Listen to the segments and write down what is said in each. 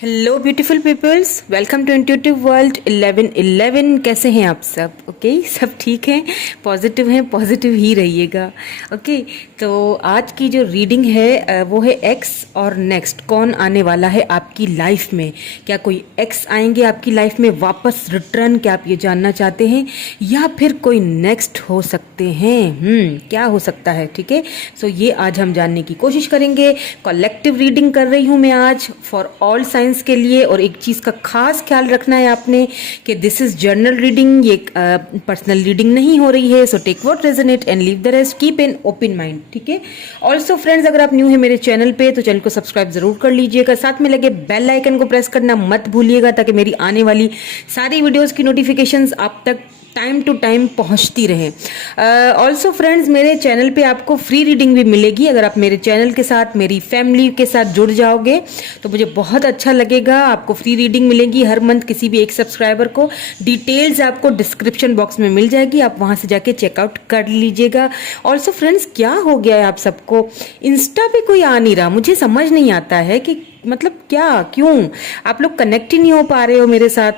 Hello beautiful peoples, welcome to intuitive world 1111। कैसे हैं आप सब? ओके सब ठीक हैं, पॉजिटिव हैं, पॉजिटिव ही रहिएगा। ओके तो आज की जो रीडिंग है वो है एक्स और नेक्स्ट। कौन आने वाला है आपकी लाइफ में? क्या कोई एक्स आएंगे आपकी लाइफ में वापस रिटर्न? क्या आप ये जानना चाहते हैं? या फिर कोई नेक्स्ट हो सकते हैं? क्या हो सकता है? ठीक है, सो ये आज हम जानने की कोशिश करेंगे। कलेक्टिव रीडिंग कर रही हूँ मैं आज फॉर ऑल साइंस के लिए। और एक चीज का खास ख्याल रखना है आपने कि दिस इज जर्नल रीडिंग, ये पर्सनल रीडिंग नहीं हो रही है। So take what resonate and leave the rest, keep an open mind. ठीक है, ऑल्सो फ्रेंड्स, अगर आप न्यू है मेरे चैनल पे तो चैनल को सब्सक्राइब जरूर कर लीजिएगा। साथ में लगे बेल आइकन को प्रेस करना मत भूलिएगा ताकि मेरी आने वाली सारी वीडियोस की नोटिफिकेशंस आप तक टाइम टू टाइम पहुंचती रहे। ऑल्सो फ्रेंड्स, मेरे चैनल पे आपको फ्री रीडिंग भी मिलेगी। अगर आप मेरे चैनल के साथ, मेरी फैमिली के साथ जुड़ जाओगे तो मुझे बहुत अच्छा लगेगा। आपको फ्री रीडिंग मिलेगी हर मंथ किसी भी एक सब्सक्राइबर को। डिटेल्स आपको डिस्क्रिप्शन बॉक्स में मिल जाएगी, आप वहां से जाके चेकआउट कर लीजिएगा। ऑल्सो फ्रेंड्स, क्या हो गया है आप सबको? इंस्टा पे कोई आ नहीं रहा, मुझे समझ नहीं आता है कि मतलब क्या, क्यों आप लोग कनेक्ट ही नहीं हो पा रहे हो मेरे साथ।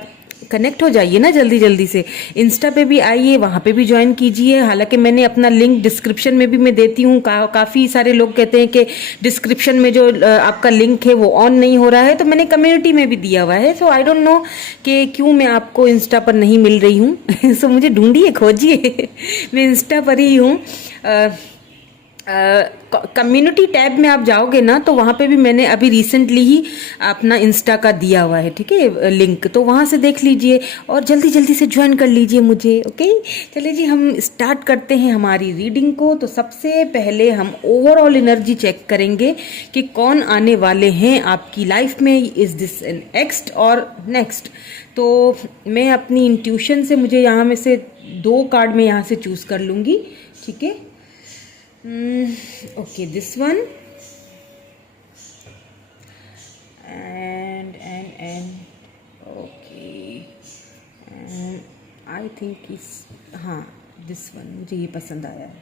कनेक्ट हो जाइए ना जल्दी जल्दी से। इंस्टा पे भी आइए, वहां पे भी ज्वाइन कीजिए। हालांकि मैंने अपना लिंक डिस्क्रिप्शन में भी मैं देती हूँ। काफी सारे लोग कहते हैं कि डिस्क्रिप्शन में जो आपका लिंक है वो ऑन नहीं हो रहा है, तो मैंने कम्युनिटी में भी दिया हुआ है। सो आई डोंट नो कि क्यों मैं आपको इंस्टा पर नहीं मिल रही हूँ। सो मुझे ढूंढिए, खोजिए। मैं इंस्टा पर ही हूँ। कम्युनिटी टैब में आप जाओगे ना तो वहाँ पे भी मैंने अभी रिसेंटली ही अपना इंस्टा का दिया हुआ है, ठीक है, लिंक। तो वहाँ से देख लीजिए और जल्दी जल्दी से ज्वाइन कर लीजिए मुझे। ओके, चलिए जी, हम स्टार्ट करते हैं हमारी रीडिंग को। तो सबसे पहले हम ओवरऑल एनर्जी चेक करेंगे कि कौन आने वाले हैं आपकी लाइफ में। इज दिस एन एक्स्ट और नेक्स्ट? तो मैं अपनी इंट्यूशन से, मुझे यहाँ में से 2 कार्ड में यहाँ से चूज कर लूँगी। ठीक है, okay, this one and okay, and I think is, हाँ, this one मुझे ये पसंद आया है।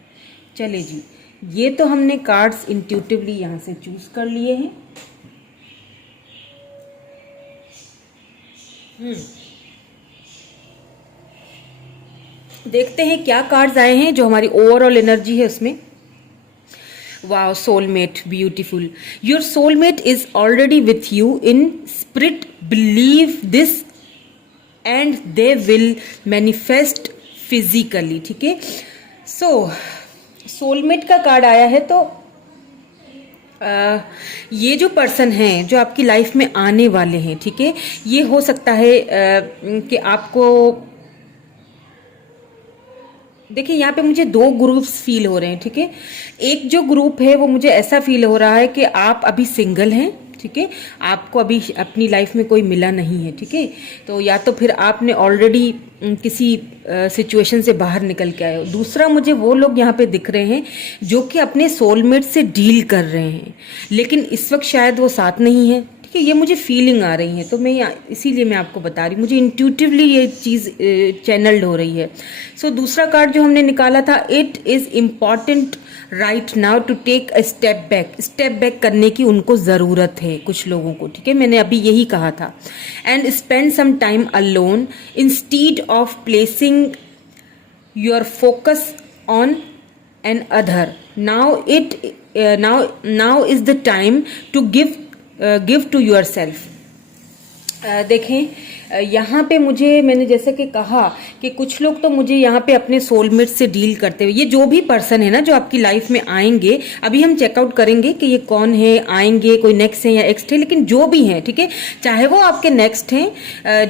चले जी, ये तो हमने कार्ड्स इंट्यूटिवली यहाँ से चूज कर लिए हैं। देखते हैं क्या कार्ड्स आए हैं जो हमारी ओवरऑल एनर्जी है उसमें। Wow, soulmate, beautiful. Your soulmate is already with you in spirit. Believe this and they will manifest physically. ठीक है, सो सोलमेट का कार्ड आया है। तो ये जो पर्सन हैं जो आपकी लाइफ में आने वाले हैं, ठीक है, ये हो सकता है कि आपको, देखिए यहाँ पे मुझे 2 ग्रुप्स फील हो रहे हैं। ठीक है, एक जो ग्रुप है वो मुझे ऐसा फील हो रहा है कि आप अभी सिंगल हैं। ठीक है, आपको अभी अपनी लाइफ में कोई मिला नहीं है। ठीक है, तो या तो फिर आपने ऑलरेडी किसी सिचुएशन से बाहर निकल के आए हो। दूसरा, मुझे वो लोग यहाँ पे दिख रहे हैं जो कि अपने सोलमेट से डील कर रहे हैं, लेकिन इस वक्त शायद वो साथ नहीं है। ठीक है, ये मुझे फीलिंग आ रही है, तो मैं इसीलिए मैं आपको बता रही हूँ, मुझे इंट्यूटिवली ये चीज़ चैनल्ड हो रही है। सो दूसरा कार्ड जो हमने निकाला था, it is important right now to take a step back. Step back करने की उनको ज़रूरत है कुछ लोगों को। ठीक है, मैंने अभी यही कहा था। And spend some time alone instead of placing your focus on another. Now is the time to give to yourself. देखें, यहाँ पे मुझे, मैंने जैसे कि कहा कि कुछ लोग तो मुझे यहाँ पे अपने सोलमेट से डील करते हुए, ये जो भी पर्सन है ना जो आपकी लाइफ में आएंगे, अभी हम चेकआउट करेंगे कि ये कौन है, आएंगे, कोई नेक्स्ट है या एक्स्ट है, लेकिन जो भी हैं, ठीक है, चाहे वो आपके नेक्स्ट हैं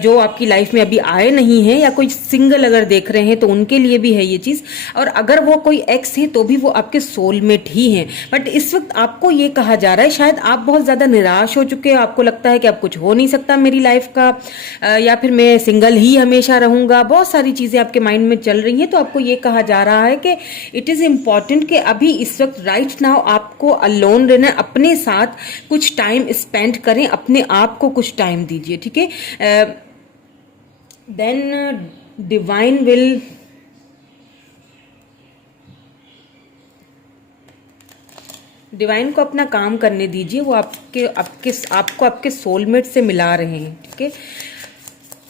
जो आपकी लाइफ में अभी आए नहीं हैं, या कोई सिंगल अगर देख रहे हैं तो उनके लिए भी है ये चीज़। और अगर वो कोई एक्स है तो भी वो आपके सोलमेट ही हैं। बट इस वक्त आपको ये कहा जा रहा है, शायद आप बहुत ज़्यादा निराश हो चुके हो, आपको लगता है कि अब कुछ हो नहीं सकता मेरी लाइफ का, या फिर मैं सिंगल ही हमेशा रहूंगा। बहुत सारी चीजें आपके माइंड में चल रही हैं। तो आपको ये कहा जा रहा है कि इट इज इम्पॉर्टेंट कि अभी इस वक्त राइट नाउ आपको अलोन रहना, अपने साथ कुछ टाइम स्पेंड करें, अपने आप को कुछ टाइम दीजिए। ठीक है, देन डिवाइन विल डिवाइन को अपना काम करने दीजिए, वो आपको आपके सोलमेट से मिला रहे हैं, ठीक है।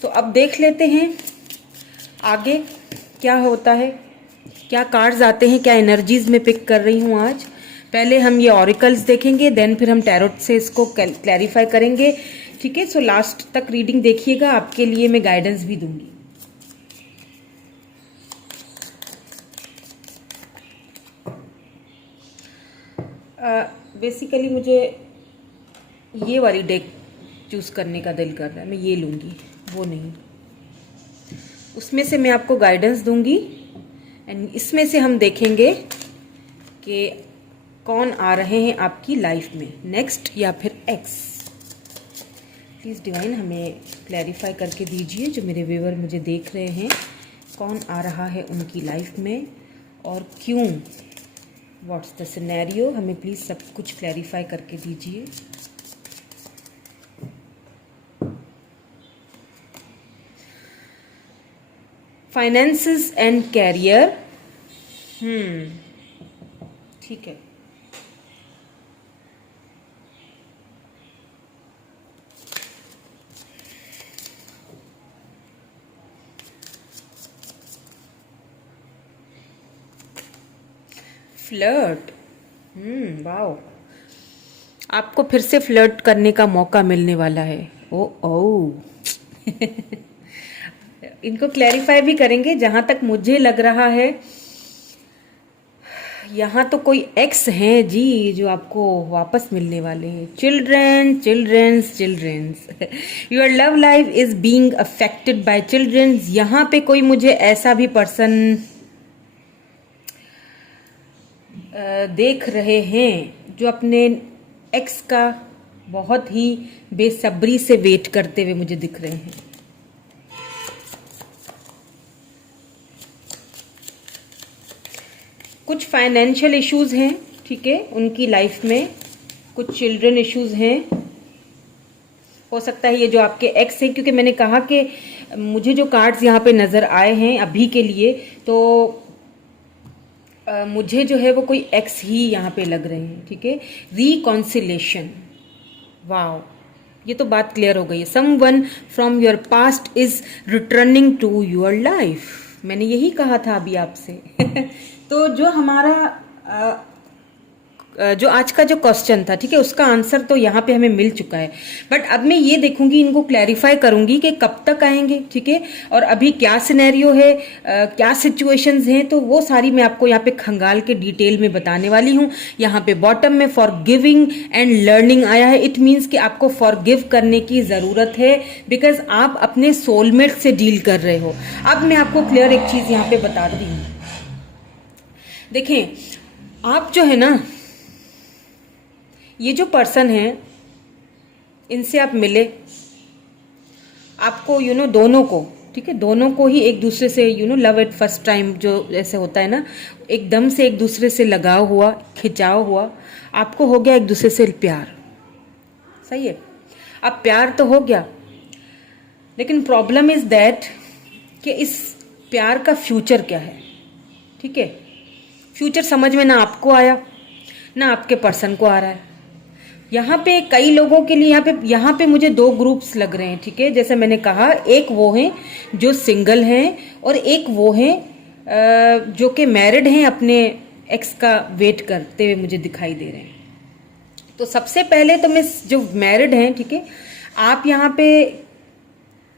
तो अब देख लेते हैं आगे क्या होता है, क्या कार्ड्स आते हैं, क्या एनर्जीज में पिक कर रही हूँ आज। पहले हम ये ऑरिकल्स देखेंगे, देन फिर हम टैरोट से इसको क्लैरिफाई करेंगे, ठीक है। सो लास्ट तक रीडिंग देखिएगा, आपके लिए मैं गाइडेंस भी दूंगी। बेसिकली मुझे ये वाली डेक चूज करने का दिल कर रहा है, मैं ये लूंगी, वो नहीं। उसमें से मैं आपको गाइडेंस दूंगी एंड इसमें से हम देखेंगे कि कौन आ रहे हैं आपकी लाइफ में नेक्स्ट, या फिर एक्स। प्लीज़ डिवाइन हमें क्लैरिफाई करके दीजिए, जो मेरे व्यूअर मुझे देख रहे हैं, कौन आ रहा है उनकी लाइफ में और क्यों। व्हाट्स द सिनेरियो, हमें प्लीज़ सब कुछ क्लैरिफाई करके दीजिए। फाइनेंसेस एंड कैरियर, ठीक है। फ्लर्ट, वाओ, आपको फिर से फ्लर्ट करने का मौका मिलने वाला है। ओ इनको क्लैरिफाई भी करेंगे। जहां तक मुझे लग रहा है, यहाँ तो कोई एक्स हैं जी जो आपको वापस मिलने वाले हैं। Children's your love life is being affected by children's. यहाँ पे कोई मुझे ऐसा भी पर्सन देख रहे हैं जो अपने एक्स का बहुत ही बेसब्री से वेट करते हुए मुझे दिख रहे हैं। कुछ फाइनेंशियल इश्यूज हैं, ठीक है, उनकी लाइफ में। कुछ चिल्ड्रन इश्यूज हैं, हो सकता है ये जो आपके एक्स हैं, क्योंकि मैंने कहा कि मुझे जो कार्ड्स यहाँ पे नजर आए हैं अभी के लिए, तो मुझे जो है वो कोई एक्स ही यहाँ पे लग रहे हैं, ठीक है। रिकॉन्सिलेशन, वाओ, ये तो बात क्लियर हो गई है। Someone from your past is returning to your life. मैंने यही कहा था अभी आपसे। तो जो हमारा जो आज का जो क्वेश्चन था, ठीक है, उसका आंसर तो यहाँ पे हमें मिल चुका है। बट अब मैं ये देखूंगी, इनको क्लैरिफाई करूंगी कि कब तक आएंगे, ठीक है, और अभी क्या सिनेरियो है, क्या सिचुएशंस हैं, तो वो सारी मैं आपको यहाँ पे खंगाल के डिटेल में बताने वाली हूँ। यहाँ पे बॉटम में फॉर गिविंग एंड लर्निंग आया है। इट मीन्स कि आपको फॉर गिव करने की जरूरत है, बिकॉज आप अपने सोलमेट से डील कर रहे हो। अब मैं आपको क्लियर एक चीज यहाँ पे बताती हूँ। देखें, आप जो है ना, ये जो पर्सन है, इनसे आप मिले, आपको दोनों को, ठीक है, दोनों को ही एक दूसरे से लव एट फर्स्ट टाइम जो ऐसे होता है ना, एकदम से एक दूसरे से लगाव हुआ, खिंचाव हुआ, आपको हो गया एक दूसरे से प्यार। सही है, अब प्यार तो हो गया, लेकिन प्रॉब्लम इज दैट कि इस प्यार का फ्यूचर क्या है, ठीक है। फ्यूचर समझ में ना आपको आया, ना आपके पर्सन को आ रहा है। यहाँ पे कई लोगों के लिए यहाँ पे मुझे दो ग्रुप्स लग रहे हैं, ठीक है। जैसे मैंने कहा, एक वो हैं जो सिंगल हैं और एक वो हैं जो कि मैरिड हैं, अपने एक्स का वेट करते हुए मुझे दिखाई दे रहे हैं। तो सबसे पहले तो मैं जो मैरिड हैं, ठीक है, आप यहाँ पे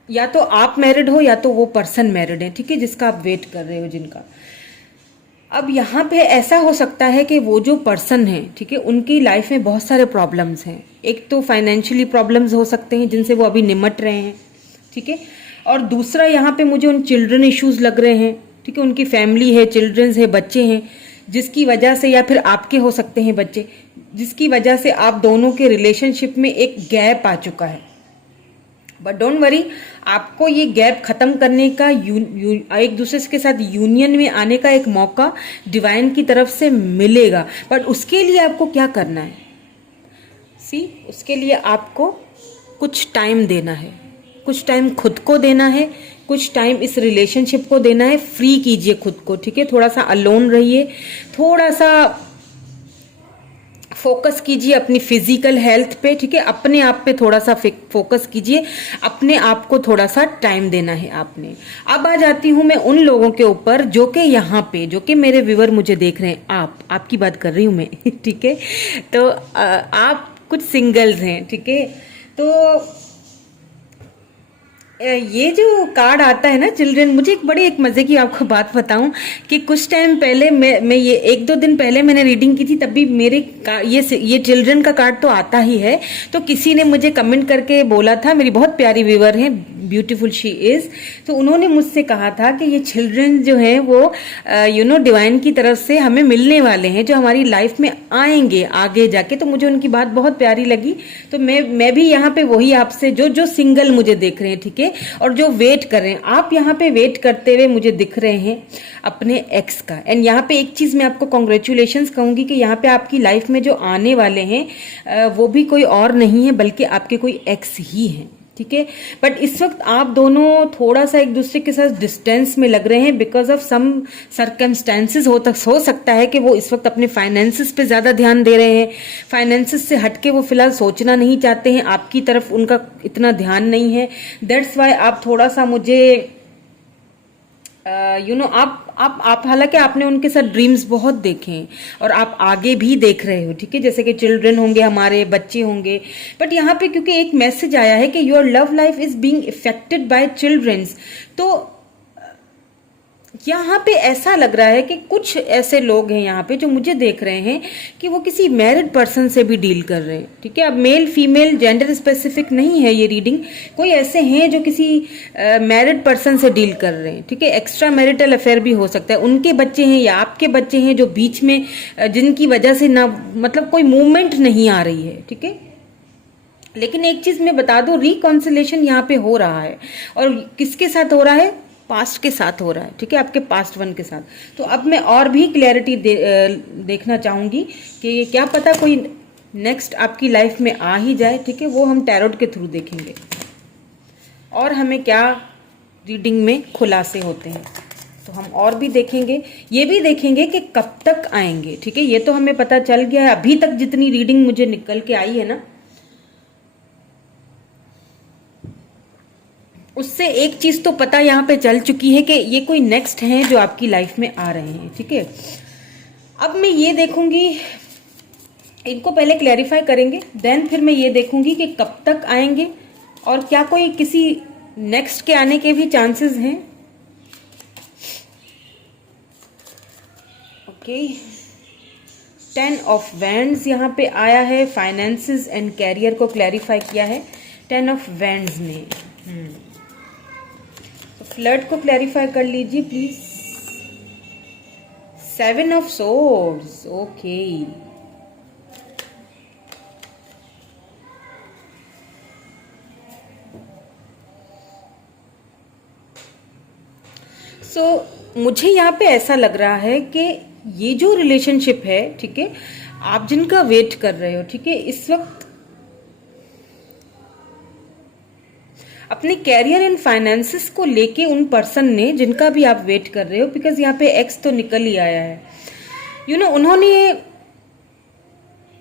या तो आप मैरिड हो या तो वो पर्सन मैरिड है, ठीक है, जिसका आप वेट कर रहे हो, जिनका। अब यहाँ पे ऐसा हो सकता है कि वो जो पर्सन है, ठीक है, उनकी लाइफ में बहुत सारे प्रॉब्लम्स हैं। एक तो फाइनेंशियली प्रॉब्लम्स हो सकते हैं जिनसे वो अभी निमट रहे हैं, ठीक है, और दूसरा यहाँ पे मुझे उन चिल्ड्रन इश्यूज लग रहे हैं, ठीक है। उनकी फैमिली है, चिल्ड्रंस है, बच्चे हैं, जिसकी वजह से, या फिर आपके हो सकते हैं बच्चे, जिसकी वजह से आप दोनों के रिलेशनशिप में एक गैप आ चुका है। बट डोंट वरी, आपको ये गैप खत्म करने का, एक दूसरे के साथ यूनियन में आने का एक मौका डिवाइन की तरफ से मिलेगा। बट उसके लिए आपको क्या करना है, उसके लिए आपको कुछ टाइम देना है, कुछ टाइम खुद को देना है, कुछ टाइम इस रिलेशनशिप को देना है। फ्री कीजिए खुद को, ठीक है, थोड़ा सा अलोन रहिए, थोड़ा सा फोकस कीजिए अपनी फिजिकल हेल्थ पे, ठीक है, अपने आप पे थोड़ा सा फोकस कीजिए, अपने आप को थोड़ा सा टाइम देना है आपने। अब आ जाती हूं मैं उन लोगों के ऊपर जो कि यहाँ पे, जो कि मेरे व्यूअर मुझे देख रहे हैं, आपकी बात कर रही हूं मैं ठीक है। तो आप कुछ सिंगल्स हैं, ठीक है। तो ये जो कार्ड आता है ना चिल्ड्रन, मुझे एक मजे की आपको बात बताऊं कि कुछ टाइम पहले मैं ये 1-2 दिन पहले मैंने रीडिंग की थी, तब भी मेरे ये चिल्ड्रन का कार्ड तो आता ही है। तो किसी ने मुझे कमेंट करके बोला था, मेरी बहुत प्यारी व्यूअर है, ब्यूटीफुल शी इज, तो उन्होंने मुझसे कहा था कि ये चिल्ड्रन जो है वो डिवाइन की तरफ से हमें मिलने वाले हैं, जो हमारी लाइफ में आएंगे आगे जाके। तो मुझे उनकी बात बहुत प्यारी लगी। तो मैं भी यहाँ पे वही आपसे, जो सिंगल मुझे देख रहे हैं, ठीक है, और जो वेट कर रहे हैं, आप यहाँ पे वेट करते हुए मुझे दिख रहे हैं अपने एक्स का। एंड यहाँ पे एक चीज मैं आपको कॉन्ग्रेचुलेशंस कहूंगी कि यहाँ पे आपकी लाइफ में जो आने वाले हैं वो भी कोई और नहीं है बल्कि आपके कोई एक्स ही हैं, ठीक है। बट इस वक्त आप दोनों थोड़ा सा एक दूसरे के साथ डिस्टेंस में लग रहे हैं बिकॉज ऑफ सम सर्कमस्टेंसेस। हो सकता है कि वो इस वक्त अपने फाइनेंसिस पे ज्यादा ध्यान दे रहे हैं, फाइनेंसिस से हटके वो फिलहाल सोचना नहीं चाहते हैं, आपकी तरफ उनका इतना ध्यान नहीं है। दैट्स वाई आप थोड़ा सा मुझे आप हालांकि आपने उनके साथ ड्रीम्स बहुत देखे हैं और आप आगे भी देख रहे हो, ठीक है, जैसे कि चिल्ड्रन होंगे, हमारे बच्चे होंगे। बट यहाँ पे क्योंकि एक मैसेज आया है कि your love life is being affected by childrens, तो यहाँ पे ऐसा लग रहा है कि कुछ ऐसे लोग हैं यहाँ पे जो मुझे देख रहे हैं कि वो किसी मैरिड पर्सन से भी डील कर रहे हैं, ठीक है। अब मेल फीमेल जेंडर स्पेसिफिक नहीं है ये रीडिंग, कोई ऐसे हैं जो किसी मैरिड पर्सन से डील कर रहे हैं, ठीक है। एक्स्ट्रा मैरिटल अफेयर भी हो सकता है, उनके बच्चे हैं या आपके बच्चे हैं जो बीच में जिनकी वजह से ना मतलब कोई मूवमेंट नहीं आ रही है, ठीक है। लेकिन एक चीज मैं बता दूं, रिकॉन्सिलेशन यहाँ पे हो रहा है और किसके साथ हो रहा है? पास्ट के साथ हो रहा है, ठीक है, आपके पास्ट वन के साथ। तो अब मैं और भी क्लैरिटी देखना चाहूंगी कि क्या पता कोई नेक्स्ट आपकी लाइफ में आ ही जाए, ठीक है। वो हम टैरोट के थ्रू देखेंगे और हमें क्या रीडिंग में खुलासे होते हैं, तो हम और भी देखेंगे। ये भी देखेंगे कि कब तक आएंगे, ठीक है। ये तो हमें पता चल गया है, अभी तक जितनी रीडिंग मुझे निकल के आई है ना, उससे एक चीज तो पता यहाँ पे चल चुकी है कि ये कोई नेक्स्ट हैं जो आपकी लाइफ में आ रहे हैं, ठीक है। अब मैं ये देखूंगी, इनको पहले क्लैरिफाई करेंगे, देन फिर मैं ये देखूंगी कि कब तक आएंगे और क्या कोई किसी नेक्स्ट के आने के भी चांसेस हैं। ओके, 10 ऑफ वैंड्स यहाँ पे आया है, फाइनेंसेस एंड कैरियर को क्लैरिफाई किया है 10 ऑफ वैंड्स ने। फ्लर्ट को क्लैरिफाई कर लीजिए प्लीज। 7 of swords, okay. मुझे यहाँ पे ऐसा लग रहा है कि ये जो रिलेशनशिप है, ठीक है, आप जिनका वेट कर रहे हो, ठीक है, इस वक्त अपने कैरियर एंड फाइनेंसेस को लेके उन पर्सन ने जिनका भी आप वेट कर रहे हो, बिकॉज यहाँ पे एक्स तो निकल ही आया है, उन्होंने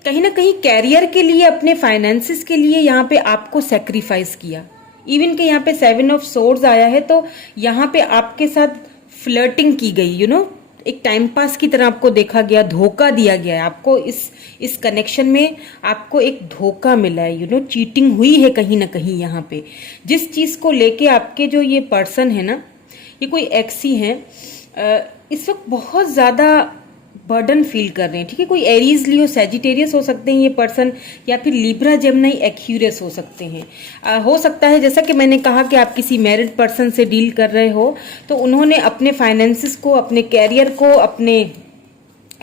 कहीं ना कहीं कैरियर के लिए, अपने फाइनेंसेस के लिए यहाँ पे आपको सेक्रीफाइस किया। इवन के यहाँ पे 7 ऑफ सोर्ड्स आया है, तो यहाँ पे आपके साथ फ्लर्टिंग की गई, एक टाइम पास की तरह आपको देखा गया, धोखा दिया गया है आपको। इस कनेक्शन में आपको एक धोखा मिला है, चीटिंग हुई है कहीं ना कहीं यहाँ पे। जिस चीज को लेके आपके जो ये पर्सन है ना, ये कोई एक्स ही है, इस वक्त बहुत ज्यादा बर्डन फील कर रहे हैं, ठीक है। कोई एरीज लियो सैजिटेरियस हो सकते हैं ये पर्सन, या फिर लिब्रा जेमिनी एक्यूरियस हो सकते हैं। हो सकता है जैसा कि मैंने कहा कि आप किसी मैरिड पर्सन से डील कर रहे हो, तो उन्होंने अपने फाइनेंसिस को, अपने कैरियर को, अपने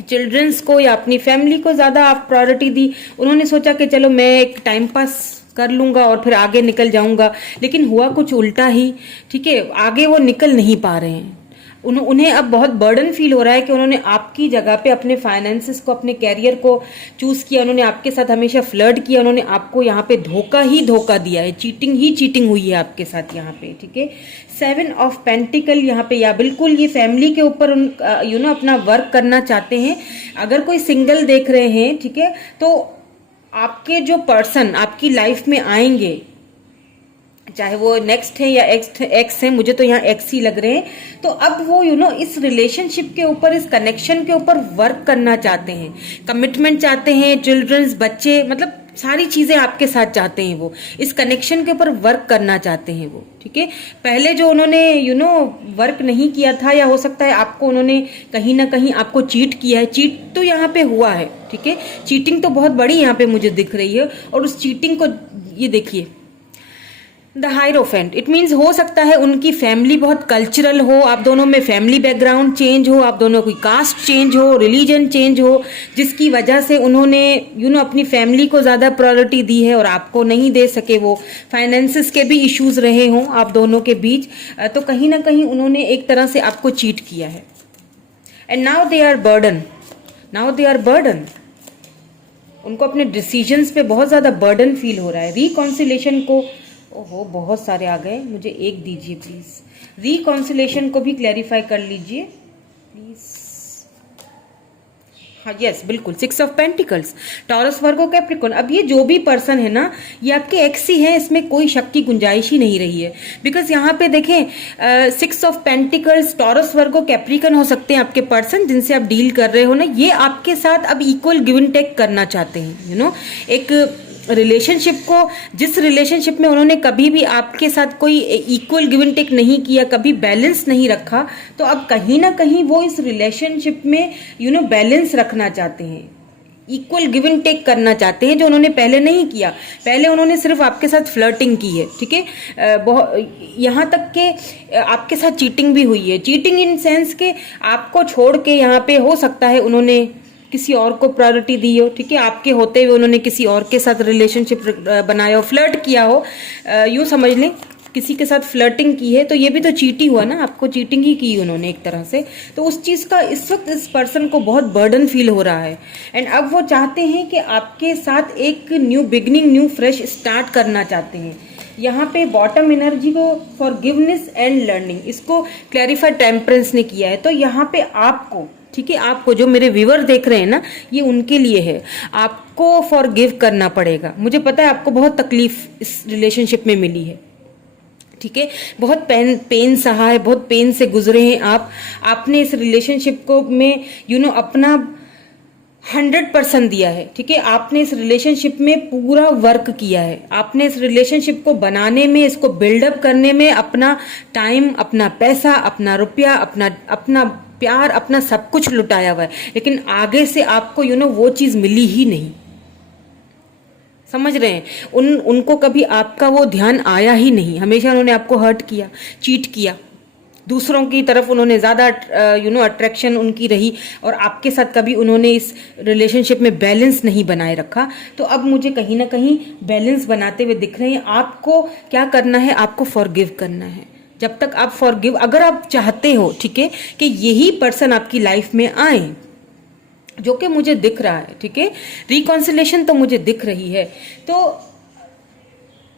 चिल्ड्रंस को या अपनी फैमिली को ज्यादा आप प्रायोरिटी दी। उन्होंने सोचा कि चलो मैं एक टाइम पास कर लूंगा और फिर आगे निकल जाऊंगा, लेकिन हुआ कुछ उल्टा ही, ठीक है। आगे वो निकल नहीं पा रहे हैं। उन्हें अब बहुत बर्डन फील हो रहा है कि उन्होंने आपकी जगह पे अपने फाइनेंसेस को, अपने कैरियर को चूज किया, उन्होंने आपके साथ हमेशा फ्लर्ट किया, उन्होंने आपको यहाँ पे धोखा ही धोखा दिया है, चीटिंग ही चीटिंग हुई है आपके साथ यहाँ पे, ठीक है। 7 ऑफ पेंटिकल यहाँ पे, या बिल्कुल ये फैमिली के ऊपर अपना वर्क करना चाहते हैं। अगर कोई सिंगल देख रहे हैं, ठीक है, तो आपके जो पर्सन आपकी लाइफ में आएंगे, चाहे वो नेक्स्ट है या एक्स है, मुझे तो यहाँ एक्स ही लग रहे हैं, तो अब वो इस रिलेशनशिप के ऊपर, इस कनेक्शन के ऊपर वर्क करना चाहते हैं, कमिटमेंट चाहते हैं, चिल्ड्रंस, बच्चे, मतलब सारी चीजें आपके साथ चाहते हैं, वो इस कनेक्शन के ऊपर वर्क करना चाहते हैं वो, ठीक है। पहले जो उन्होंने वर्क नहीं किया था, या हो सकता है आपको उन्होंने कहीं ना कहीं आपको चीट किया है, चीट तो यहाँ पे हुआ है, ठीक है, चीटिंग तो बहुत बड़ी यहाँ पे मुझे दिख रही है। और उस चीटिंग को ये देखिए, द हायरोफेंट, इट मीन्स हो सकता है उनकी फैमिली बहुत कल्चरल हो, आप दोनों में फैमिली बैकग्राउंड चेंज हो, आप दोनों की कास्ट चेंज हो, रिलीजन चेंज हो, जिसकी वजह से उन्होंने अपनी फैमिली को ज़्यादा प्रायोरिटी दी है और आपको नहीं दे सके। वो फाइनेंसिस के भी इश्यूज रहे हों आप दोनों के बीच, तो कहीं ना कहीं उन्होंने एक तरह से आपको चीट किया है। And now they are burden, उनको अपने डिसीजंस पे बहुत ज़्यादा बर्डन फील हो रहा है। रिकॉन्सिलेशन को, ओहो बहुत सारे आ गए, मुझे एक दीजिए प्लीज। रिकॉन्सिलेशन को भी क्लैरिफाई कर लीजिए प्लीज। हाँ यस बिल्कुल, 6 of pentacles, taurus, Virgo, Capricorn. अब ये जो भी पर्सन है ना, ये आपके एक्स ही है, इसमें कोई शक की गुंजाइश ही नहीं रही है। बिकॉज यहाँ पे देखें 6 of pentacles, taurus, Virgo, Capricorn हो सकते हैं आपके पर्सन जिनसे आप डील कर रहे हो ना, ये आपके साथ अब इक्वल गिव एंड टेक करना चाहते हैं। एक रिलेशनशिप को, जिस रिलेशनशिप में उन्होंने कभी भी आपके साथ कोई इक्वल गिव एंड टेक नहीं किया, कभी बैलेंस नहीं रखा, तो अब कहीं ना कहीं वो इस रिलेशनशिप में बैलेंस रखना चाहते हैं, इक्वल गिव एंड टेक करना चाहते हैं, जो उन्होंने पहले नहीं किया। पहले उन्होंने सिर्फ आपके साथ फ्लर्टिंग की है, ठीक है, यहाँ तक के आपके साथ चीटिंग भी हुई है। चीटिंग इन सेंस के आपको छोड़ के यहाँ पे हो सकता है उन्होंने किसी और को प्रायोरिटी दी हो, ठीक है, आपके होते हुए उन्होंने किसी और के साथ रिलेशनशिप बनाया हो, फ्लर्ट किया हो, यूं समझ लें किसी के साथ फ्लर्टिंग की है, तो ये भी तो चीट ही हुआ ना, आपको चीटिंग ही की उन्होंने एक तरह से। तो उस चीज का इस वक्त इस पर्सन को बहुत बर्डन फील हो रहा है। एंड अब वो चाहते हैं कि आपके साथ एक new beginning, new fresh start करना चाहते हैं। यहाँ पे बॉटम एनर्जी को फॉरगिवनेस एंड लर्निंग, इसको क्लैरिफाई टेम्परेंस ने किया है। तो यहाँ पे आपको, ठीक है, आपको, जो मेरे व्यूअर देख रहे हैं ना, ये उनके लिए है, आपको फॉरगिव करना पड़ेगा। मुझे पता है आपको बहुत तकलीफ इस रिलेशनशिप में मिली है, ठीक है, बहुत पेन सहा है, बहुत पेन से गुजरे हैं आपने इस रिलेशनशिप को में अपना 100% दिया है, ठीक है, आपने इस रिलेशनशिप में पूरा वर्क किया है, आपने इस रिलेशनशिप को बनाने में, इसको बिल्डअप करने में अपना टाइम, अपना पैसा, अपना रुपया, अपना प्यार, अपना सब कुछ लुटाया हुआ है। लेकिन आगे से आपको वो चीज मिली ही नहीं, समझ रहे हैं, उनको कभी आपका वो ध्यान आया ही नहीं, हमेशा उन्होंने आपको हर्ट किया, चीट किया, दूसरों की तरफ उन्होंने ज्यादा अट्रैक्शन उनकी रही, और आपके साथ कभी उन्होंने इस रिलेशनशिप में बैलेंस नहीं बनाए रखा। तो अब मुझे कहीं ना कहीं बैलेंस बनाते हुए दिख रहे हैं। आपको क्या करना है, आपको फॉरगिव करना है। जब तक आप फॉरगिव, अगर आप चाहते हो, ठीक है, कि यही पर्सन आपकी लाइफ में आए, जो कि मुझे दिख रहा है, ठीक है, रिकॉन्सिलेशन तो मुझे दिख रही है, तो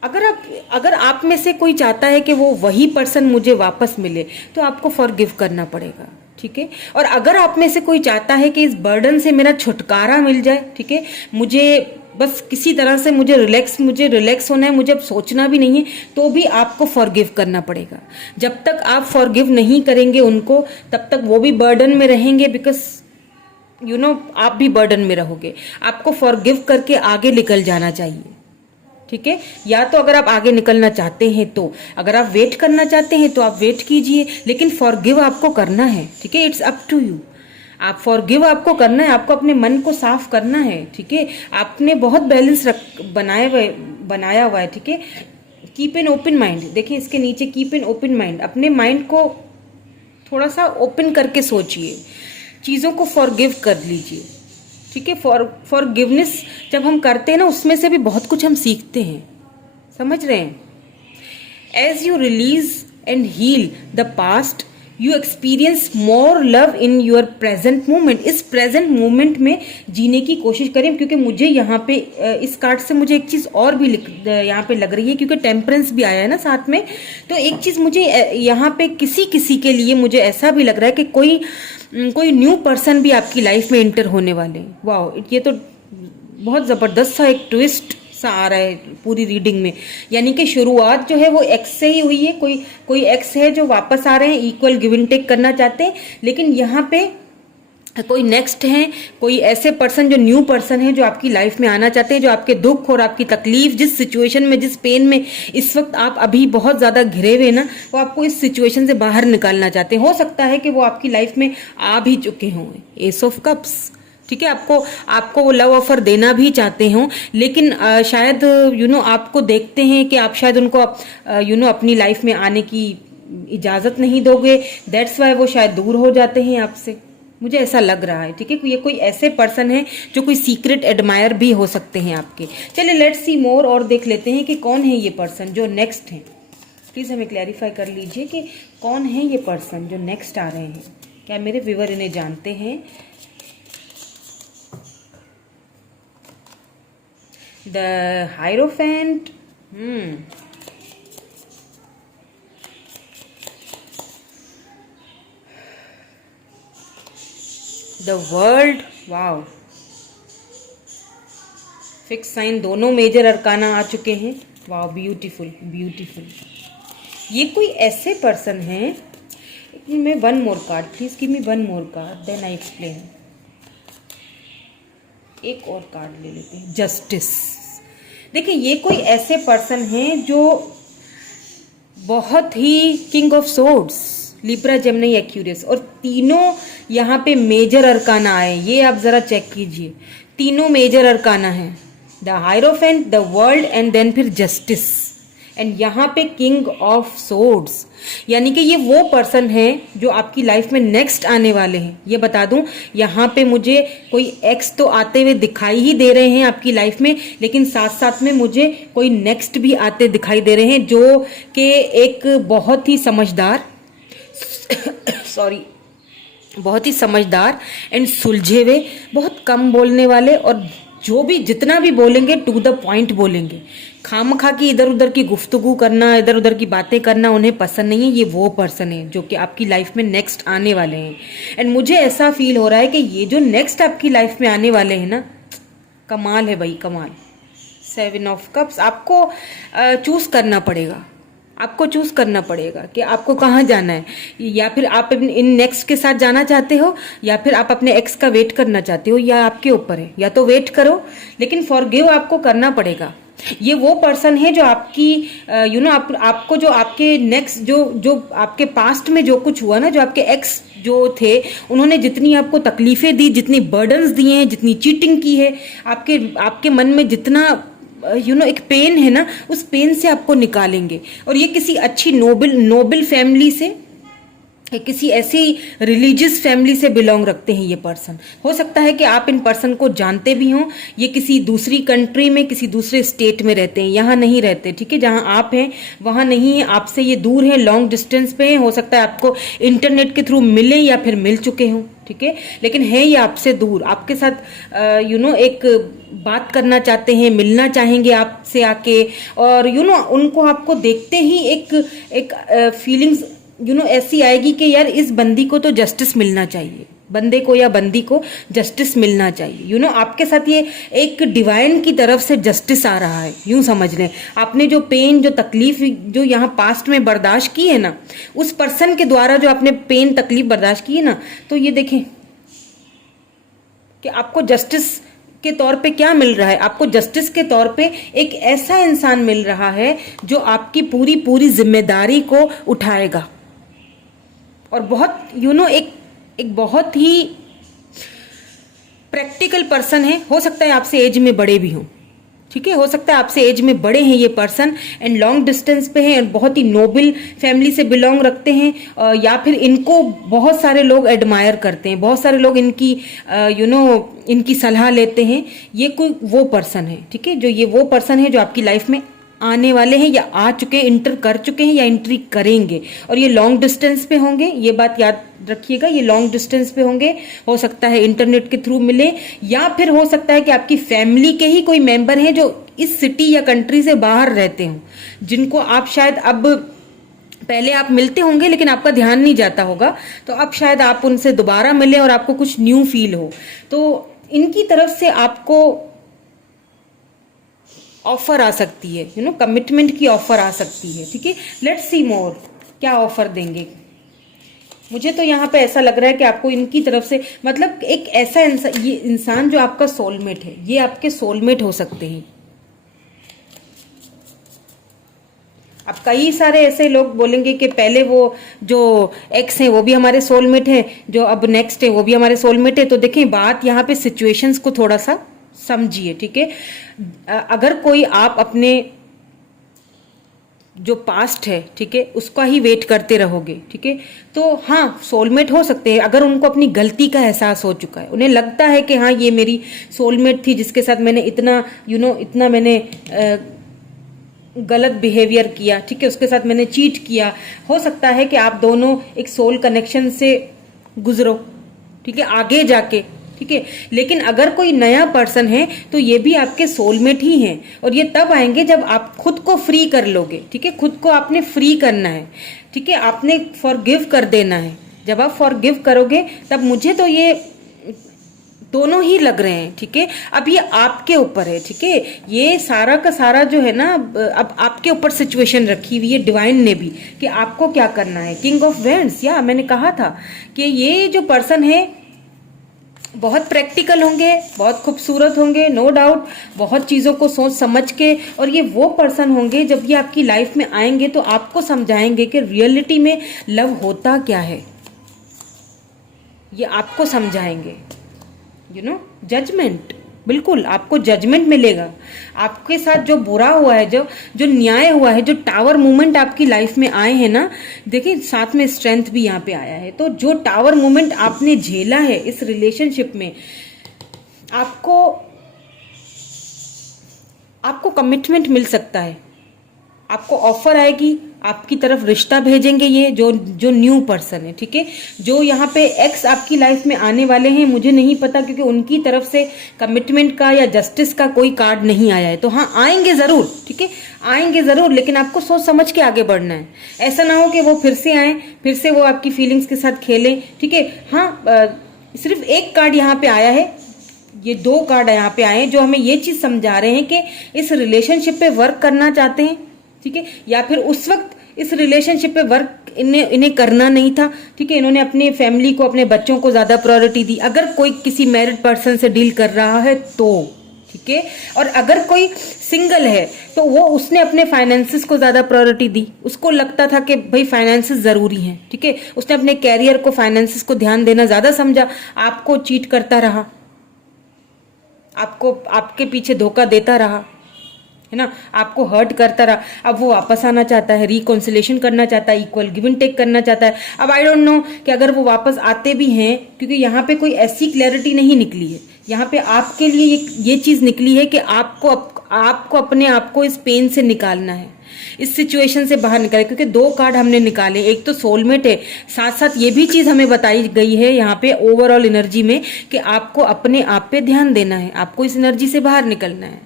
अगर आप में से कोई चाहता है कि वो वही पर्सन मुझे वापस मिले, तो आपको फॉरगिव करना पड़ेगा, ठीक है। और अगर आप में से कोई चाहता है कि इस बर्डन से मेरा छुटकारा मिल जाए, ठीक है, मुझे बस किसी तरह से मुझे रिलैक्स होना है, मुझे अब सोचना भी नहीं है, तो भी आपको फॉरगिव करना पड़ेगा। जब तक आप फॉरगिव नहीं करेंगे उनको, तब तक वो भी बर्डन में रहेंगे, बिकॉज आप भी बर्डन में रहोगे। आपको फॉरगिव करके आगे निकल जाना चाहिए, ठीक है। या तो अगर आप आगे निकलना चाहते हैं, तो अगर आप वेट करना चाहते हैं तो आप वेट कीजिए, लेकिन फॉरगिव आपको करना है, ठीक है, इट्स अप टू यू। आप फॉरगिव आपको करना है, आपको अपने मन को साफ करना है, ठीक है। आपने बहुत बैलेंस बनाया हुआ है, ठीक है। कीप एन ओपन माइंड, देखिए इसके नीचे कीप एन ओपन माइंड, अपने माइंड को थोड़ा सा ओपन करके सोचिए, चीजों को फॉरगिव कर लीजिए, ठीक है। फॉरगिवनेस जब हम करते हैं ना, उसमें से भी बहुत कुछ हम सीखते हैं, समझ रहे हैं। As you release and heal the past, you experience more love in your present moment. इस प्रेजेंट मोमेंट में जीने की कोशिश करें, क्योंकि मुझे यहाँ पे इस कार्ड से मुझे एक चीज़ और भी यहाँ पे लग रही है, क्योंकि टेम्परेंस भी आया है ना साथ में। तो एक चीज़ मुझे यहाँ पे किसी किसी के लिए मुझे ऐसा भी लग रहा है कि कोई न्यू पर्सन भी आपकी लाइफ में एंटर होने वाले हैं। वाह, ये तो बहुत ज़बरदस्त सा एक ट्विस्ट सा आ रहा है पूरी रीडिंग में। यानी कि शुरुआत जो है वो एक्स से ही हुई है। कोई एक्स है जो वापस आ रहे हैं, इक्वल गिव एंड टेक करना चाहते हैं, लेकिन यहाँ पे कोई नेक्स्ट है, कोई ऐसे पर्सन जो न्यू पर्सन है जो आपकी लाइफ में आना चाहते हैं, जो आपके दुख और आपकी तकलीफ, जिस सिचुएशन में, जिस पेन में इस वक्त आप अभी बहुत ज़्यादा घिरे हुए ना, वो आपको इस सिचुएशन से बाहर निकालना चाहते हैं। हो सकता है कि वो आपकी लाइफ में आ भी चुके हों, एस ऑफ कप्स, ठीक है। आपको वो लव ऑफर देना भी चाहते हो, लेकिन शायद आपको देखते हैं कि आप शायद उनको अपनी लाइफ में आने की इजाज़त नहीं दोगे। दैट्स वाई वो शायद दूर हो जाते हैं आपसे, मुझे ऐसा लग रहा है, ठीक है। ये कोई ऐसे पर्सन है जो कोई सीक्रेट एडमायर भी हो सकते हैं आपके। चलिए लेट्स सी मोर, और देख लेते हैं कि कौन है ये पर्सन जो नेक्स्ट है। प्लीज़ हमें क्लैरिफाई कर लीजिए कि कौन है ये पर्सन जो नेक्स्ट आ रहे हैं। क्या मेरे व्यूअर इन्हें जानते हैं? The Hierophant, The World, wow, fixed sign, दोनों मेजर अरकाना आ चुके हैं। Wow, beautiful beautiful. ये कोई ऐसे पर्सन है, मैं one more card, please give me one more card, then I explain. एक और कार्ड ले लेते हैं, जस्टिस। देखिए, ये कोई ऐसे पर्सन हैं जो बहुत ही king of swords, libra, gemini, aquarius, और तीनों यहाँ पे मेजर अरकाना आए। ये आप जरा चेक कीजिए, तीनों मेजर अरकाना हैं, the hierophant, the world and then फिर जस्टिस, एंड यहाँ पे किंग ऑफ सोर्ड्स। यानी कि ये वो पर्सन है जो आपकी लाइफ में नेक्स्ट आने वाले हैं। ये बता दूं, यहाँ पे मुझे कोई एक्स तो आते हुए दिखाई ही दे रहे हैं आपकी लाइफ में, लेकिन साथ साथ में मुझे कोई नेक्स्ट भी आते दिखाई दे रहे हैं, जो कि एक बहुत ही समझदार बहुत ही समझदार एंड सुलझे हुए, बहुत कम बोलने वाले, और जो भी जितना भी बोलेंगे टू द पॉइंट बोलेंगे। खामखा की इधर उधर की गुफ्तगू करना, इधर उधर की बातें करना उन्हें पसंद नहीं है। ये वो पर्सन है जो कि आपकी लाइफ में नेक्स्ट आने वाले हैं। एंड मुझे ऐसा फील हो रहा है कि ये जो नेक्स्ट आपकी लाइफ में आने वाले हैं ना, कमाल है भाई, कमाल। 7 ऑफ कप्स, आपको चूज करना पड़ेगा, आपको चूज करना पड़ेगा कि आपको कहाँ जाना है। या फिर आप इन नेक्स्ट के साथ जाना चाहते हो, या फिर आप अपने एक्स का वेट करना चाहते हो, या आपके ऊपर है। या तो वेट करो, लेकिन फॉरगिव आपको करना पड़ेगा। ये वो पर्सन है जो आपकी आपको जो आपके नेक्स्ट जो आपके पास्ट में जो कुछ हुआ ना, जो आपके एक्स जो थे, उन्होंने जितनी आपको तकलीफें दी, जितनी बर्डन्स दिए हैं, जितनी चीटिंग की है, आपके मन में जितना एक पेन है ना, उस पेन से आपको निकालेंगे। और ये किसी अच्छी नोबल फैमिली से, किसी ऐसी रिलीजियस फैमिली से बिलोंग रखते हैं ये पर्सन। हो सकता है कि आप इन पर्सन को जानते भी हों। ये किसी दूसरी कंट्री में, किसी दूसरे स्टेट में रहते हैं, यहाँ नहीं रहते, ठीक है। जहाँ आप हैं वहाँ नहीं है, आपसे ये दूर है, लॉन्ग डिस्टेंस पे है। हो सकता है आपको इंटरनेट के थ्रू मिले या फिर मिल चुके हों, ठीक है, लेकिन है ये आपसे दूर। आपके साथ एक बात करना चाहते हैं, मिलना चाहेंगे आपसे आके, और उनको आपको देखते ही एक फीलिंग्स ऐसी आएगी कि यार इस बंदी को तो जस्टिस मिलना चाहिए, बंदे को या बंदी को जस्टिस मिलना चाहिए। आपके साथ ये एक डिवाइन की तरफ से जस्टिस आ रहा है, यूं समझ लें। आपने जो पेन, जो तकलीफ जो यहाँ पास्ट में बर्दाश्त की है ना, उस पर्सन के द्वारा जो आपने पेन तकलीफ बर्दाश्त की है ना, तो ये देखें कि आपको जस्टिस के तौर पे क्या मिल रहा है। आपको जस्टिस के तौर पे एक ऐसा इंसान मिल रहा है जो आपकी पूरी पूरी जिम्मेदारी को उठाएगा, और बहुत एक बहुत ही प्रैक्टिकल पर्सन है। हो सकता है आपसे एज में बड़े भी हों, ठीक है, हो सकता है आपसे एज में बड़े हैं ये पर्सन, एंड लॉन्ग डिस्टेंस पे हैं, बहुत ही नोबल फैमिली से बिलोंग रखते हैं, या फिर इनको बहुत सारे लोग एडमायर करते हैं, बहुत सारे लोग इनकी इनकी सलाह लेते हैं। ये कोई वो पर्सन है, ठीक है, जो ये वो पर्सन है जो आपकी लाइफ में आने वाले हैं या आ चुके हैं, इंटर कर चुके हैं या एंट्री करेंगे। और ये लॉन्ग डिस्टेंस पे होंगे, ये बात याद रखिएगा, ये लॉन्ग डिस्टेंस पे होंगे। हो सकता है इंटरनेट के थ्रू मिले, या फिर हो सकता है कि आपकी फैमिली के ही कोई मेंबर हैं जो इस सिटी या कंट्री से बाहर रहते हों, जिनको आप शायद अब, पहले आप मिलते होंगे लेकिन आपका ध्यान नहीं जाता होगा, तो अब शायद आप उनसे दोबारा मिले और आपको कुछ न्यू फील हो। तो इनकी तरफ से आपको ऑफर आ सकती है, कमिटमेंट की ऑफर आ सकती है। ठीक है, लेट्स सी मोर क्या ऑफर देंगे। मुझे तो यहाँ पे ऐसा लग रहा है कि आपको इनकी तरफ से, मतलब एक ऐसा इंसान, ये इंसान जो आपका सोलमेट है, ये आपके सोलमेट हो सकते हैं। अब कई सारे ऐसे लोग बोलेंगे कि पहले वो जो एक्स हैं वो भी हमारे सोलमेट हैं, जो अब नेक्स्ट है वो भी हमारे सोलमेट है। तो देखें, बात यहाँ पे सिचुएशंस को थोड़ा सा समझिए। ठीक है, अगर कोई आप अपने जो पास्ट है, ठीक है, उसका ही वेट करते रहोगे, ठीक है, तो हाँ सोलमेट हो सकते हैं। अगर उनको अपनी गलती का एहसास हो चुका है, उन्हें लगता है कि हाँ ये मेरी सोलमेट थी जिसके साथ मैंने इतना इतना मैंने गलत बिहेवियर किया, ठीक है, उसके साथ मैंने चीट किया। हो सकता है कि आप दोनों एक सोल कनेक्शन से गुजरो, ठीक है, आगे जाके, ठीक है। लेकिन अगर कोई नया पर्सन है तो ये भी आपके सोलमेट ही हैं, और ये तब आएंगे जब आप खुद को फ्री कर लोगे। ठीक है, खुद को आपने फ्री करना है, ठीक है, आपने फॉरगिव कर देना है। जब आप फॉरगिव करोगे तब मुझे तो ये दोनों ही लग रहे हैं। ठीक है, अब ये आपके ऊपर है। ठीक है, ये सारा का सारा जो है ना, अब आपके ऊपर सिचुएशन रखी हुई है डिवाइन ने भी, कि आपको क्या करना है। किंग ऑफ वेंड्स, या मैंने कहा था कि ये जो पर्सन है बहुत प्रैक्टिकल होंगे, बहुत खूबसूरत होंगे, नो डाउट, बहुत चीज़ों को सोच समझ के। और ये वो पर्सन होंगे जब ये आपकी लाइफ में आएंगे तो आपको समझाएंगे कि रियलिटी में लव होता क्या है। ये आपको समझाएंगे, जजमेंट, बिल्कुल आपको जजमेंट मिलेगा। आपके साथ जो बुरा हुआ है, जो न्याय हुआ है, जो टावर मूवमेंट आपकी लाइफ में आए हैं ना, देखिए साथ में स्ट्रेंथ भी यहाँ पे आया है। तो जो टावर मूवमेंट आपने झेला है इस रिलेशनशिप में, आपको कमिटमेंट मिल सकता है, आपको ऑफर आएगी, आपकी तरफ रिश्ता भेजेंगे ये जो न्यू पर्सन है। ठीक है, जो यहाँ पे एक्स आपकी लाइफ में आने वाले हैं मुझे नहीं पता, क्योंकि उनकी तरफ से कमिटमेंट का या जस्टिस का कोई कार्ड नहीं आया है। तो हाँ आएंगे जरूर, ठीक है, आएंगे जरूर, लेकिन आपको सोच समझ के आगे बढ़ना है। ऐसा ना हो कि वो फिर से आए, फिर से वो आपकी फीलिंग्स के साथ खेलें। ठीक है, हाँ सिर्फ एक कार्ड यहाँ पे आया है, ये दो कार्ड यहाँ पे आए हैं जो हमें ये चीज समझा रहे हैं कि इस रिलेशनशिप पे वर्क करना चाहते हैं, ठीक है, या फिर उस वक्त इस रिलेशनशिप पे वर्क इन्हें करना नहीं था। ठीक है, इन्होंने अपनी फैमिली को, अपने बच्चों को ज्यादा प्रायोरिटी दी। अगर कोई किसी मैरिड पर्सन से डील कर रहा है तो, ठीक है, और अगर कोई सिंगल है तो वो उसने अपने फाइनेंसेस को ज्यादा प्रायोरिटी दी। उसको लगता था कि भाई फाइनेंसेस जरूरी हैं, ठीक है, उसने अपने कैरियर को, फाइनेंसेस को ध्यान देना ज्यादा समझा। आपको चीट करता रहा, आपको आपके पीछे धोखा देता रहा, है ना, आपको हर्ट करता रहा। अब वो वापस आना चाहता है, रिकॉन्सिलेशन करना चाहता है, इक्वल गिव एंड टेक करना चाहता है। अब आई डोंट नो कि अगर वो वापस आते भी हैं, क्योंकि यहाँ पे कोई ऐसी क्लैरिटी नहीं निकली है। यहाँ पे आपके लिए ये चीज निकली है कि आपको अपने आप को इस पेन से निकालना है, इस सिचुएशन से बाहर निकाले। क्योंकि दो कार्ड हमने निकाले, एक तो सोलमेट है, साथ साथ ये भी चीज हमें बताई गई है यहाँ पे ओवरऑल एनर्जी में कि आपको अपने आप पे ध्यान देना है, आपको इस एनर्जी से बाहर निकलना है।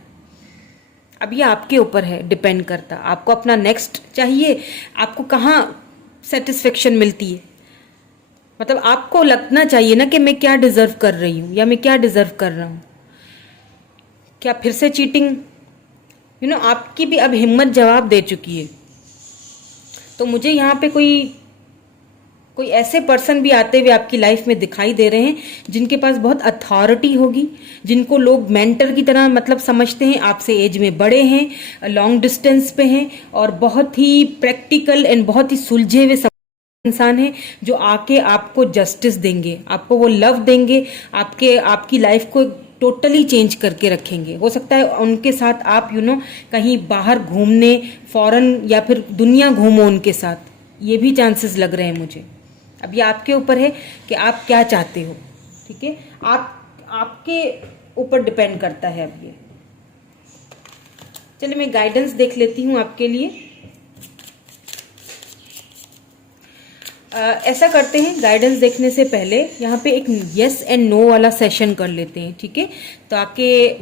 अब ये आपके ऊपर है, डिपेंड करता, आपको अपना नेक्स्ट चाहिए, आपको कहाँ सेटिस्फेक्शन मिलती है। मतलब आपको लगना चाहिए ना कि मैं क्या डिजर्व कर रही हूँ या मैं क्या डिजर्व कर रहा हूँ। क्या फिर से चीटिंग, आपकी भी अब हिम्मत जवाब दे चुकी है। तो मुझे यहाँ पे कोई ऐसे पर्सन भी आते हुए आपकी लाइफ में दिखाई दे रहे हैं जिनके पास बहुत अथॉरिटी होगी, जिनको लोग मेंटर की तरह मतलब समझते हैं, आपसे एज में बड़े हैं, लॉन्ग डिस्टेंस पे हैं, और बहुत ही प्रैक्टिकल एंड बहुत ही सुलझे हुए इंसान है, जो आके आपको जस्टिस देंगे, आपको वो लव देंगे, आपकी लाइफ को टोटली चेंज करके रखेंगे। हो सकता है उनके साथ आप कहीं बाहर घूमने, फॉरेन या फिर दुनिया घूमो उनके साथ, ये भी चांसेस लग रहे हैं मुझे। अब ये आपके ऊपर है कि आप क्या चाहते हो, ठीक है, आपके ऊपर डिपेंड करता है। अब ये चलिए मैं गाइडेंस देख लेती हूँ आपके लिए। ऐसा करते हैं, गाइडेंस देखने से पहले यहाँ पे एक यस एंड नो वाला सेशन कर लेते हैं, ठीक है। तो आपके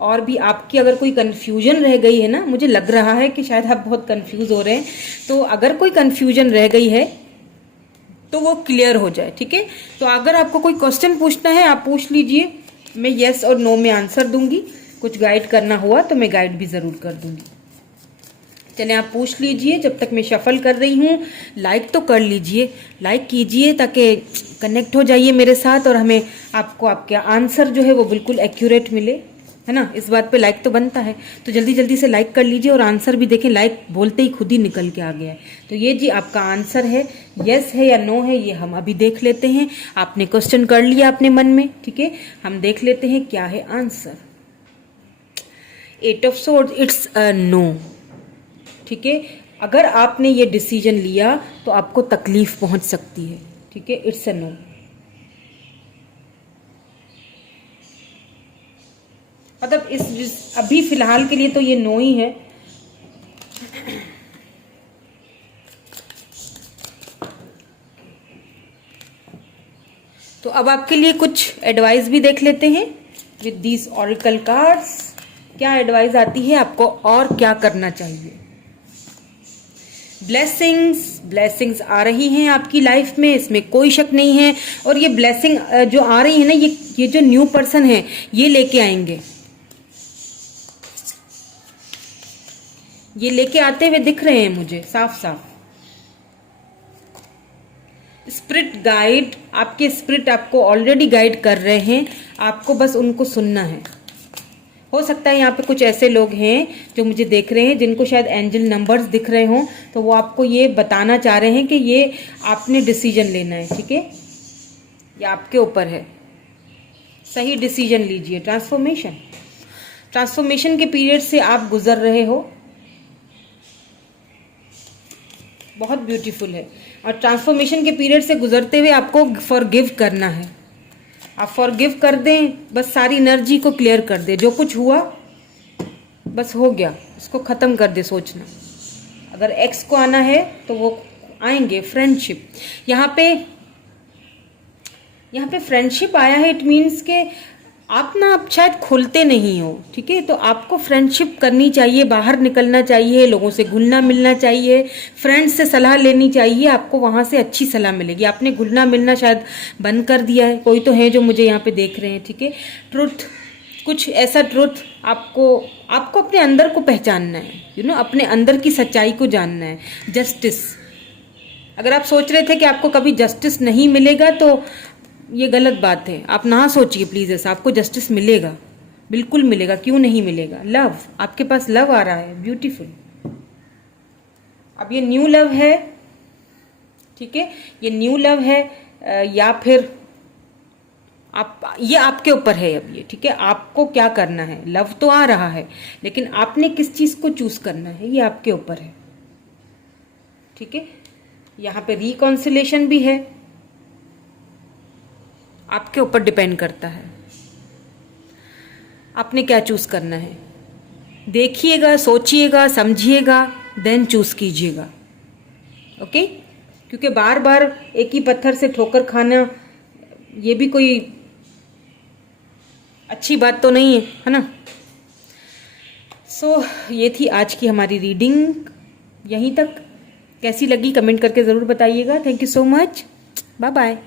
और भी आपकी अगर कोई कन्फ्यूजन रह गई है ना, मुझे लग रहा है कि शायद आप बहुत कंफ्यूज हो रहे हैं, तो अगर कोई कन्फ्यूजन रह गई है तो वो क्लियर हो जाए, ठीक है। तो अगर आपको कोई क्वेश्चन पूछना है आप पूछ लीजिए, मैं यस और नो में आंसर दूंगी। कुछ गाइड करना हुआ तो मैं गाइड भी ज़रूर कर दूंगी। चलिए आप पूछ लीजिए जब तक मैं शफल कर रही हूँ। लाइक तो कर लीजिए, लाइक कीजिए ताकि कनेक्ट हो जाइए मेरे साथ और हमें आपको आपके आंसर जो है वो बिल्कुल एक्यूरेट मिले, है ना। इस बात पे लाइक तो बनता है, तो जल्दी जल्दी से लाइक कर लीजिए और आंसर भी देखें। लाइक बोलते ही खुद ही निकल के आ गया है। तो ये जी आपका आंसर है, यस है या नो है, ये हम अभी देख लेते हैं। आपने क्वेश्चन कर लिया अपने मन में, ठीक है। हम देख लेते हैं क्या है answer. 8 of swords, it's a no, ठीक है। अगर आपने ये डिसीजन लिया तो आपको तकलीफ पहुंच सकती है, ठीक है। It's a no. मतलब अभी फिलहाल के लिए तो ये नो ही है। तो अब आपके लिए कुछ एडवाइस भी देख लेते हैं विद दीज ऑरेकल कार्ड्स। क्या एडवाइस आती है आपको और क्या करना चाहिए। ब्लेसिंग्स आ रही हैं आपकी लाइफ में, इसमें कोई शक नहीं है। और ये ब्लेसिंग जो आ रही है ना, ये जो न्यू पर्सन है ये लेके आएंगे, ये लेके आते हुए दिख रहे हैं मुझे साफ साफ। स्पिरिट गाइड, आपके स्पिरिट आपको ऑलरेडी गाइड कर रहे हैं, आपको बस उनको सुनना है। हो सकता है यहाँ पे कुछ ऐसे लोग हैं जो मुझे देख रहे हैं जिनको शायद एंजल नंबर्स दिख रहे हों, तो वो आपको ये बताना चाह रहे हैं कि ये आपने डिसीजन लेना है, ठीक है। ये आपके ऊपर है, सही डिसीजन लीजिए। ट्रांसफॉर्मेशन के पीरियड से आप गुजर रहे हो, बहुत ब्यूटीफुल है। और ट्रांसफॉर्मेशन के पीरियड से गुजरते हुए आपको फॉरगिव करना है। आप फॉरगिव कर दें, बस सारी एनर्जी को क्लियर कर दे। जो कुछ हुआ बस हो गया, उसको ख़त्म कर दे सोचना। अगर एक्स को आना है तो वो आएंगे। फ्रेंडशिप, यहाँ पे फ्रेंडशिप आया है। इट मीन्स के आप ना अब शायद खुलते नहीं हो, ठीक है। तो आपको फ्रेंडशिप करनी चाहिए, बाहर निकलना चाहिए, लोगों से घुलना मिलना चाहिए, फ्रेंड्स से सलाह लेनी चाहिए। आपको वहाँ से अच्छी सलाह मिलेगी। आपने घुलना मिलना शायद बंद कर दिया है। कोई तो है जो मुझे यहाँ पे देख रहे हैं, ठीक है। ट्रुथ, कुछ ऐसा ट्रुथ आपको अपने अंदर को पहचानना है, अपने अंदर की सच्चाई को जानना है। जस्टिस, अगर आप सोच रहे थे कि आपको कभी जस्टिस नहीं मिलेगा तो ये गलत बात है। आप ना सोचिए प्लीज ऐसा, आपको जस्टिस मिलेगा, बिल्कुल मिलेगा। क्यों नहीं मिलेगा। लव, आपके पास लव आ रहा है, ब्यूटीफुल। अब ये न्यू लव है, ठीक है। ये न्यू लव है या फिर ये आपके ऊपर है अब ये, ठीक है। आपको क्या करना है। लव तो आ रहा है लेकिन आपने किस चीज को चूज करना है ये आपके ऊपर है, ठीक है। यहाँ पे रिकॉन्सिलेशन भी है, आपके ऊपर डिपेंड करता है आपने क्या चूज करना है। देखिएगा, सोचिएगा, समझिएगा, देन चूज कीजिएगा, ओके। क्योंकि बार बार एक ही पत्थर से ठोकर खाना ये भी कोई अच्छी बात तो नहीं है ना। सो ये थी आज की हमारी रीडिंग। यहीं तक कैसी लगी कमेंट करके ज़रूर बताइएगा। Thank you so much, bye bye.